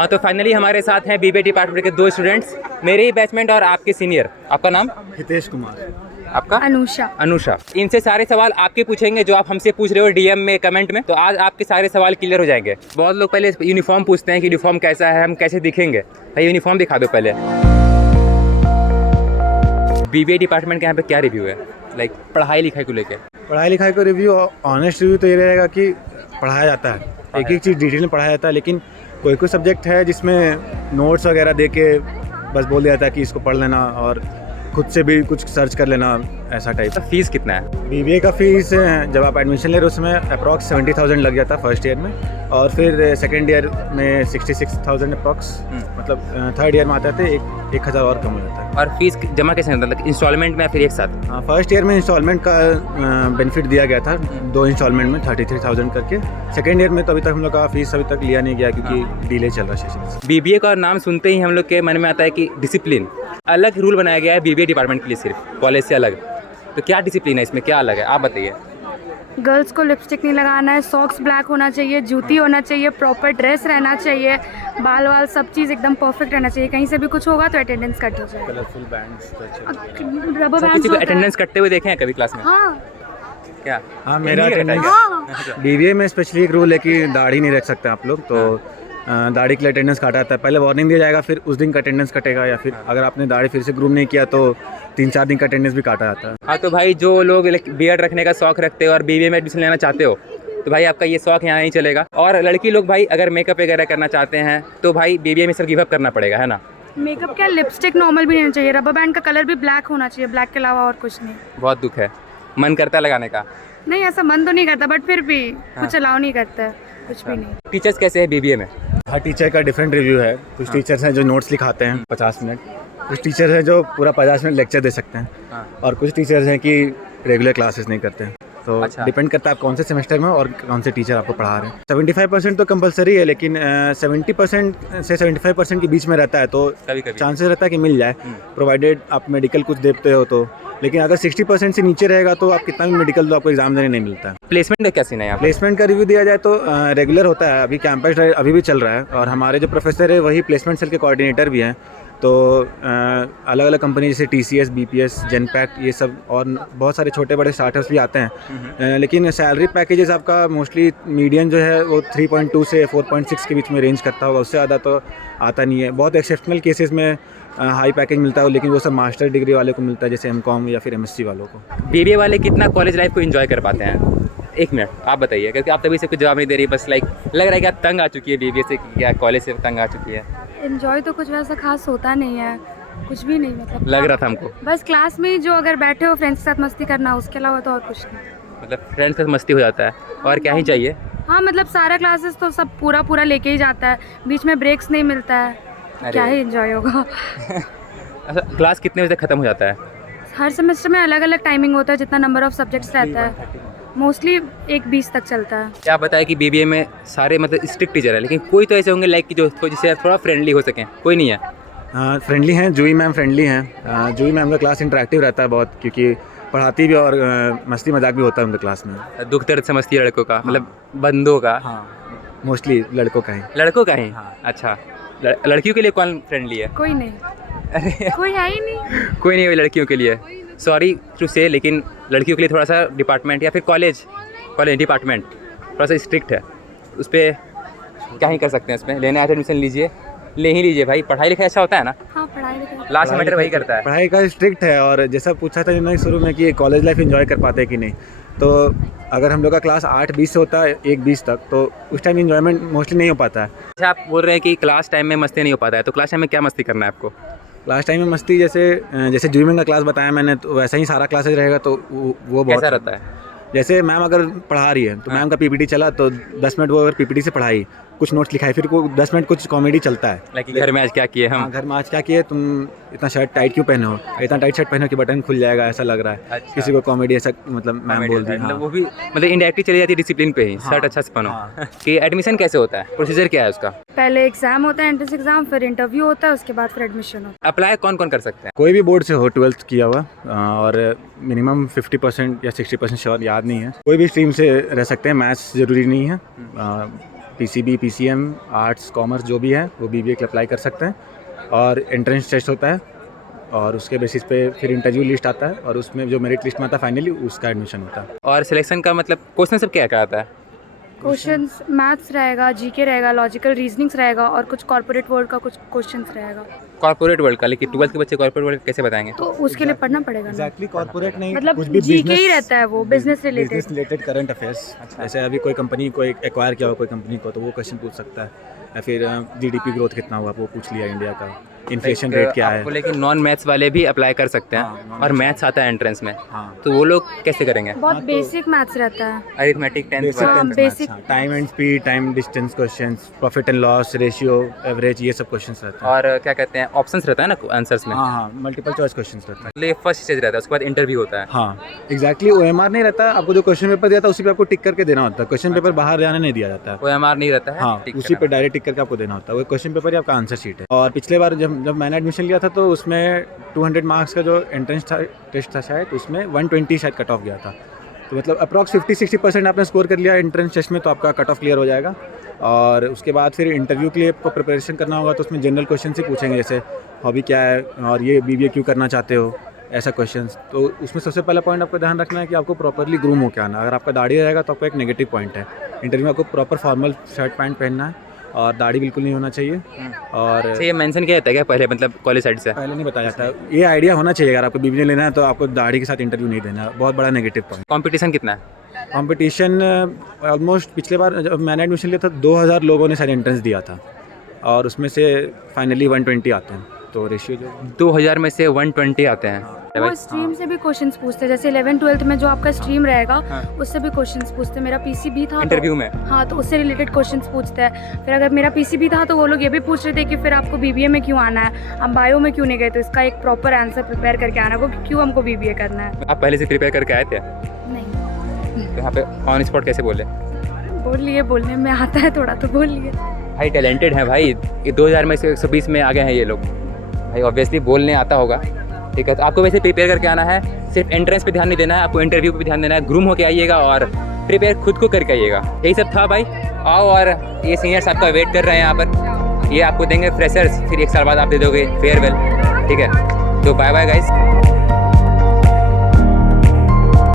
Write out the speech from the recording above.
हाँ, तो फाइनली हमारे साथ हैं बीबीए डिपार्टमेंट के 2 स्टूडेंट्स, मेरे ही बैचमेट और आपके सीनियर। आपका नाम? हितेश कुमार। आपका? अनुषा। अनुषा। इनसे सारे सवाल आपके पूछेंगे जो आप हमसे पूछ रहे हो डीएम में, कमेंट में। तो आज आपके सारे सवाल क्लियर हो जाएंगे। बहुत लोग पहले यूनिफॉर्म पूछते हैं कि यूनिफॉर्म कैसा है, हम कैसे दिखेंगे। भाई यूनिफॉर्म दिखा दो पहले। बीबीए डिपार्टमेंट के यहाँ पे क्या रिव्यू है, लाइक पढ़ाई लिखाई को लेकर? पढ़ाई लिखाई का रिव्यू, ऑनेस्ट रिव्यू तो ये रहेगा कि पढ़ाया जाता है, एक एक चीज़ डिटेल में पढ़ाया जाता है, लेकिन कोई कोई सब्जेक्ट है जिसमें नोट्स वगैरह दे के बस बोल दिया जाता है कि इसको पढ़ लेना और खुद से भी कुछ सर्च कर लेना, ऐसा टाइप। तो फीस कितना है? बीबीए का फीस जब आप एडमिशन ले रहे हो उसमें अप्रॉक्स 70,000 लग जाता है फर्स्ट ईयर में, और फिर सेकेंड ईयर में 66,000 अप्रॉक्स, मतलब थर्ड ईयर में आता है 1,000 और कम हो जाता है। और फीस जमा कैसे होता है, इंस्टॉलमेंट में या फिर एक साथ? हाँ, फर्स्ट ईयर में इंस्टॉलमेंट का बेनिफिट दिया गया था, 2 इंस्टॉलमेंट में 33,000 करके। सेकेंड ईयर में तो अभी तक हम लोग का फीस अभी तक लिया नहीं गया क्योंकि डिले चल रहा है सेशन। बीबीए का नाम सुनते ही हम लोग के मन में आता है कि डिसिप्लिन, अलग रूल बनाया गया है बीबीए डिपार्टमेंट के लिए, सिर्फ कॉलेज से अलग। तो क्या डिसिप्लिन है इसमें, क्या अलग है, आप बताइए। गर्ल्स को लिपस्टिक नहीं लगाना है, सॉक्स ब्लैक होना चाहिए, जूती होना चाहिए, प्रॉपर ड्रेस रहना चाहिए, बाल वाल सब चीज़ एकदम परफेक्ट रहना चाहिए। कहीं से भी कुछ होगा तो अटेंडेंस कट हो जाएगा। कलरफुल बैंड्स रबर किसी बैंड्स को होता है। अटेंडेंस कटते हुए देखे हैं कभी क्लास में? हाँ क्या? हाँ, मेरा नहीं अटेंडेंस हाँ। बीबीए में स्पेशली एक रूल है कि दाढ़ी नहीं रख सकते आप लोग, तो दाढ़ी के लिए अटेंडेंस काटा जाता है। पहले वार्निंग दिया जाएगा, फिर उस दिन का अटेंडेंस कटेगा, या फिर अगर आपने दाढ़ी फिर से ग्रूम नहीं किया तो 3-4 दिन का अटेंडेंस भी काटा जाता है। हाँ, तो भाई जो लोग बियर्ड रखने का शौक रखते हो और बीबीए में एडमिशन लेना चाहते हो, तो भाई आपका ये शौक यहाँ नहीं चलेगा। और लड़की लोग भाई अगर मेकअप वगैरह करना चाहते हैं तो भाई बीबीए में सब गिव अप करना पड़ेगा, है ना? मेकअप क्या, लिपस्टिक नॉर्मल भी नहीं होना चाहिए, रबर बैंड का कलर भी ब्लैक होना चाहिए, ब्लैक के अलावा और कुछ नहीं। बहुत दुख है, मन करता है लगाने का। नहीं, ऐसा मन तो नहीं करता, बट फिर भी कुछ अलाउ नहीं करता है, कुछ भी नहीं। टीचर्स कैसे हैं बीबीए में? हर टीचर का डिफरेंट रिव्यू है। कुछ टीचर्स हैं जो नोट्स लिखाते हैं 50 मिनट, कुछ टीचर हैं जो पूरा 50 मिनट लेक्चर दे सकते हैं, और कुछ टीचर्स हैं कि रेगुलर क्लासेस नहीं करते हैं। तो अच्छा। डिपेंड करता है आप कौन से सेमेस्टर में और कौन से टीचर आपको पढ़ा रहे हैं। 75% तो कंपलसरी है, लेकिन 70% से 75% के बीच में रहता है, तो कभी-कभी चांसेस रहता है कि मिल जाए, प्रोवाइडेड आप मेडिकल कुछ देते हो तो। लेकिन अगर 60% से नीचे रहेगा तो आप कितना भी मेडिकल दो, आपको एग्जाम देने नहीं मिलता है। प्लेसमेंट का क्या सीन है यहाँ पे? प्लेसमेंट का रिव्यू दिया जाए तो रेगुलर होता है, अभी कैंपस ड्राइव अभी भी चल रहा है, और हमारे जो प्रोफेसर है वही प्लेसमेंट सेल के कोऑर्डिनेटर भी हैं। तो अलग अलग कंपनी जैसे TCS, BPS, जेनपैक्ट, ये सब, और बहुत सारे छोटे बड़े स्टार्टअप्स भी आते हैं। लेकिन सैलरी पैकेजेस आपका मोस्टली मीडियन जो है वो 3.2 से 4.6 के बीच में रेंज करता होगा, उससे ज़्यादा तो आता नहीं है। बहुत एक्सेप्शनल केसेस में हाई पैकेज मिलता है, लेकिन वो सब मास्टर डिग्री वाले को मिलता है, जैसे MCOM या फिर MSc वालों को। बीबीए वाले कितना कॉलेज लाइफ को एंजॉय कर पाते हैं? एक मिनट आप बताइए, क्योंकि आप तभी से कुछ जवाब नहीं दे रही, बस लाइक लग रहा है कि आप तंग आ चुकी है बीबीए से, क्या कॉलेज से तंग आ चुकी है? एंजॉय तो कुछ वैसा खास होता नहीं है, कुछ भी नहीं, मतलब लग रहा था हमको। बस क्लास में ही जो अगर बैठे हो फ्रेंड्स के साथ मस्ती करना, उसके अलावा तो और कुछ नहीं। मतलब फ्रेंड्स के साथ मस्ती हो जाता है, और क्या ही चाहिए। हाँ, मतलब सारा क्लासेस तो सब पूरा लेके ही जाता है, बीच में ब्रेक्स नहीं मिलता है, अरे। क्या ही एंजॉय होगा। अच्छा, क्लास कितने बजे तक खत्म हो जाता है? हर सेमेस्टर में अलग अलग टाइमिंग होता है, जितना नंबर ऑफ सब्जेक्ट्स रहता है, मोस्टली 1:20 तक चलता है। क्या बताया कि बीबीए में सारे मतलब स्ट्रिक्ट टीचर है, लेकिन कोई तो ऐसे होंगे लाइक कि जो जिससे थोड़ा फ्रेंडली हो सकें? कोई नहीं है? फ्रेंडली हैं, जूही मैम फ्रेंडली हैं। जूही मैम का क्लास इंटरेक्टिव रहता है बहुत, क्योंकि पढ़ाती भी और मस्ती मजाक भी होता है उनके क्लास में। दुख दर्द समझती है लड़कों का, मतलब बंदों का? हाँ, मोस्टली लड़कों का ही। लड़कों का ही? हाँ। अच्छा, लड़कियों के लिए कौन फ्रेंडली है? कोई नहीं, अरे कोई है ही नहीं। कोई नहीं है लड़कियों के लिए, सॉरी टू से, लेकिन लड़कियों के लिए थोड़ा सा डिपार्टमेंट या फिर कॉलेज डिपार्टमेंट थोड़ा सा स्ट्रिक्ट है। उस पर क्या ही कर सकते हैं, उसमें लेना है एडमिशन लीजिए, ले ही लीजिए भाई। पढ़ाई लिखाई अच्छा होता है ना? हाँ, पढ़ाई लिखाई लास्ट मैटर वही करता है। पढ़ाई का स्ट्रिक्ट है, और जैसा पूछा था जिन्होंने शुरू में कि कॉलेज लाइफ एंजॉय कर पाते हैं कि नहीं, तो अगर हम लोग का क्लास 8:20 से होता है 1:20 तक, तो उस टाइम एंजॉयमेंट मोस्टली नहीं हो पाता है। अच्छा, आप बोल रहे हैं कि क्लास टाइम में मस्ती नहीं हो पाता है, तो क्लास टाइम में क्या मस्ती करना है आपको? क्लास टाइम में मस्ती जैसे जूही का क्लास बताया मैंने, तो वैसा ही सारा क्लासेज रहेगा, तो वो बहुत कैसा रहता है? जैसे मैम अगर पढ़ा रही है तो मैम का PPT चला तो 10 मिनट वो अगर PPT से पढ़ाई, कुछ नोट्स लिखाए, फिर को 10 मिनट कुछ कॉमेडी चलता है। लाइक घर में आज क्या किए हम? हाँ, घर में आज क्या किए, तुम इतना शर्ट टाइट क्यों पहने हो, इतना टाइट शर्ट पहनो कि बटन खुल जाएगा, ऐसा लग रहा है। अच्छा। किसी को कॉमेडी ऐसा, मतलब मैम बोल दी। मतलब वो भी मतलब इंडायरेक्टली चली जाती है डिसिप्लिन पे ही, शर्ट अच्छा से पहनो। कि एडमिशन कैसे होता है, प्रोसीजर क्या है उसका? पहले एग्जाम होता है, एंट्रेंस एग्जाम, फिर इंटरव्यू होता है, उसके बाद फिर एडमिशन होता है। अप्लाई कौन कौन कर सकते हैं? कोई भी बोर्ड से हो 12th किया हुआ, और मिनिमम 50% या 60% श्योर, याद नहीं है। कोई भी स्ट्रीम से रह सकते हैं, मैथ्स ज़रूरी नहीं है। PCB PCM आर्ट्स कॉमर्स जो भी है वो BBA के लिए अप्लाई कर सकते हैं। और एंट्रेंस टेस्ट होता है और उसके बेसिस पे फिर इंटरव्यू लिस्ट आता है और उसमें जो मेरिट लिस्ट में आता है फाइनली उसका एडमिशन होता है। और सिलेक्शन का मतलब क्वेश्चन सब क्या क्या आता है? क्वेश्चंस मैथ्स रहेगा, जीके रहेगा, लॉजिकल रीजनिंग्स रहेगा और कुछ कॉर्पोरेट वर्ल्ड का कुछ क्वेश्चंस रहेगा। कॉर्पोरेट वर्ल्ड का, लेकिन 12th के बच्चे कॉर्पोरेट वर्ल्ड कैसे बताएंगे? तो उसके लिए पढ़ना पड़ेगा ना। एग्जैक्टली कॉर्पोरेट नहीं, मतलब कुछ भी जीके ही business- रहता है वो, बिजनेस रिलेटेड करंट अफेयर्स। जैसे अभी कोई कंपनी को एक्वायर किया हुआ कोई कंपनी को तो वो क्वेश्चन पूछ सकता है, या फिर GDP ग्रोथ कितना हुआ वो पूछ लिया इंडिया का, इन्फ्लेशन रेट क्या है। लेकिन नॉन मैथ्स वाले भी अप्लाई कर सकते हैं। हाँ, और मैथ्स आता है एंट्रेंस में, हाँ तो वो लोग कैसे करेंगे? बहुत हाँ, तो बेसिक मैथ्स रहता है। अरिथमेटिक 10th हाँ, basic- time and speed, time distance questions, profit and loss ratio, average, ये सब क्वेश्चंस रहते हैं। और क्या कहते हैं, ऑप्शंस रहता है ना आंसर्स में? हाँ हाँ, मल्टीपल चॉइस क्वेश्चंस रहता है। ये फर्स्ट स्टेज रहता है, उसके बाद इंटरव्यू होता है। हाँ एग्जैक्टली, OMR नहीं रहता, आपको जो क्वेश्चन पेपर दिया था उसी पे आपको टिक करके देना होता है। क्वेश्चन पेपर बाहर जाने नहीं दिया जाता है। OMR नहीं रहता है, हाँ, टिक उसी पे करना। डायरेक्ट टिक करके आपको देना होता है। वो क्वेश्चन पेपर ही आपका आंसर शीट है। और पिछले बार जब मैंने एडमिशन लिया था तो उसमें 200 मार्क्स का जो एंट्रेंस टेस्ट था शायद, उसमें 120 शायद कट ऑफ गया था। तो मतलब अप्रॉक्स 50-60% आपने स्कोर कर लिया एंट्रेंस टेस्ट में तो आपका कट ऑफ क्लियर हो जाएगा। और उसके बाद फिर इंटरव्यू के लिए आपको प्रिपरेशन करना होगा तो उसमें जनरल क्वेश्चन ही पूछेंगे, जैसे हॉबी क्या है और ये BBA क्यों करना चाहते हो, ऐसा क्वेश्चंस। तो उसमें सबसे पहला पॉइंट आपको ध्यान रखना है कि आपको प्रॉपरली ग्रूम होकर आना। अगर आपका दाढ़ी रहेगा तो आपका एक नेगेटिव पॉइंट है। इंटरव्यू में आपको प्रॉपर फॉर्मल शर्ट पैंट पहनना है और दाढ़ी बिल्कुल नहीं होना चाहिए। और अच्छा, ये मेंशन किया जाता है क्या पहले, मतलब कॉलेज साइड से? पहले नहीं बताया जाता है, ये आइडिया होना चाहिए। अगर आपको BBA लेना है तो आपको दाढ़ी के साथ इंटरव्यू नहीं देना, बहुत बड़ा नेगेटिव पॉइंट। कंपटीशन कितना है? कंपटीशन ऑलमोस्ट पिछले बार जब मैंने एडमिशन लिया था 2000 लोगों ने शायद एंट्रेंस दिया था और उसमें से फाइनली 120 आते हैं। तो रेशियो जो 2000 में से 120 आते हैं। वो स्ट्रीम से भी क्वेश्चंस पूछते हैं, जैसे 11th-12th में जो आपका स्ट्रीम रहेगा हाँ। उससे भी क्वेश्चंस पूछते हैं। मेरा PCB था इंटरव्यू में? हाँ, तो उससे रिलेटेड क्वेश्चंस पूछते हैं। फिर अगर मेरा PCB था तो वो लोग ये भी पूछ रहे थे कि फिर आपको BBA में क्यों आना है, हम बायो में क्यों नहीं गए, तो इसका एक प्रॉपर आंसर प्रिपेयर करके आना होगा कि क्यों हमको BBA करना है। आप पहले से प्रिपेयर करके आए थे? नहीं, तो यहाँ पे ऑन स्पॉट कैसे बोले? बोल लिए, बोलने में आता है थोड़ा तो बोल लिए। भाई टैलेंटेड है भाई, ये 2000 में से 120 में आ गए हैं ये लोग भाई, ऑब्वियसली बोलने आता होगा। ठीक है, तो आपको वैसे प्रिपेयर करके आना है, सिर्फ एंट्रेंस पे ध्यान नहीं देना है, आपको इंटरव्यू पे भी ध्यान देना है। ग्रूम होके आइएगा और प्रिपेयर खुद को करके आइएगा। यही सब था भाई। आओ, और ये सीनियर्स आपका वेट कर रहे हैं यहाँ पर, ये आपको देंगे फ्रेशर्स, फिर 1 साल बाद आप दे दोगे फेयरवेल। ठीक है, तो बाय बाय गाइस।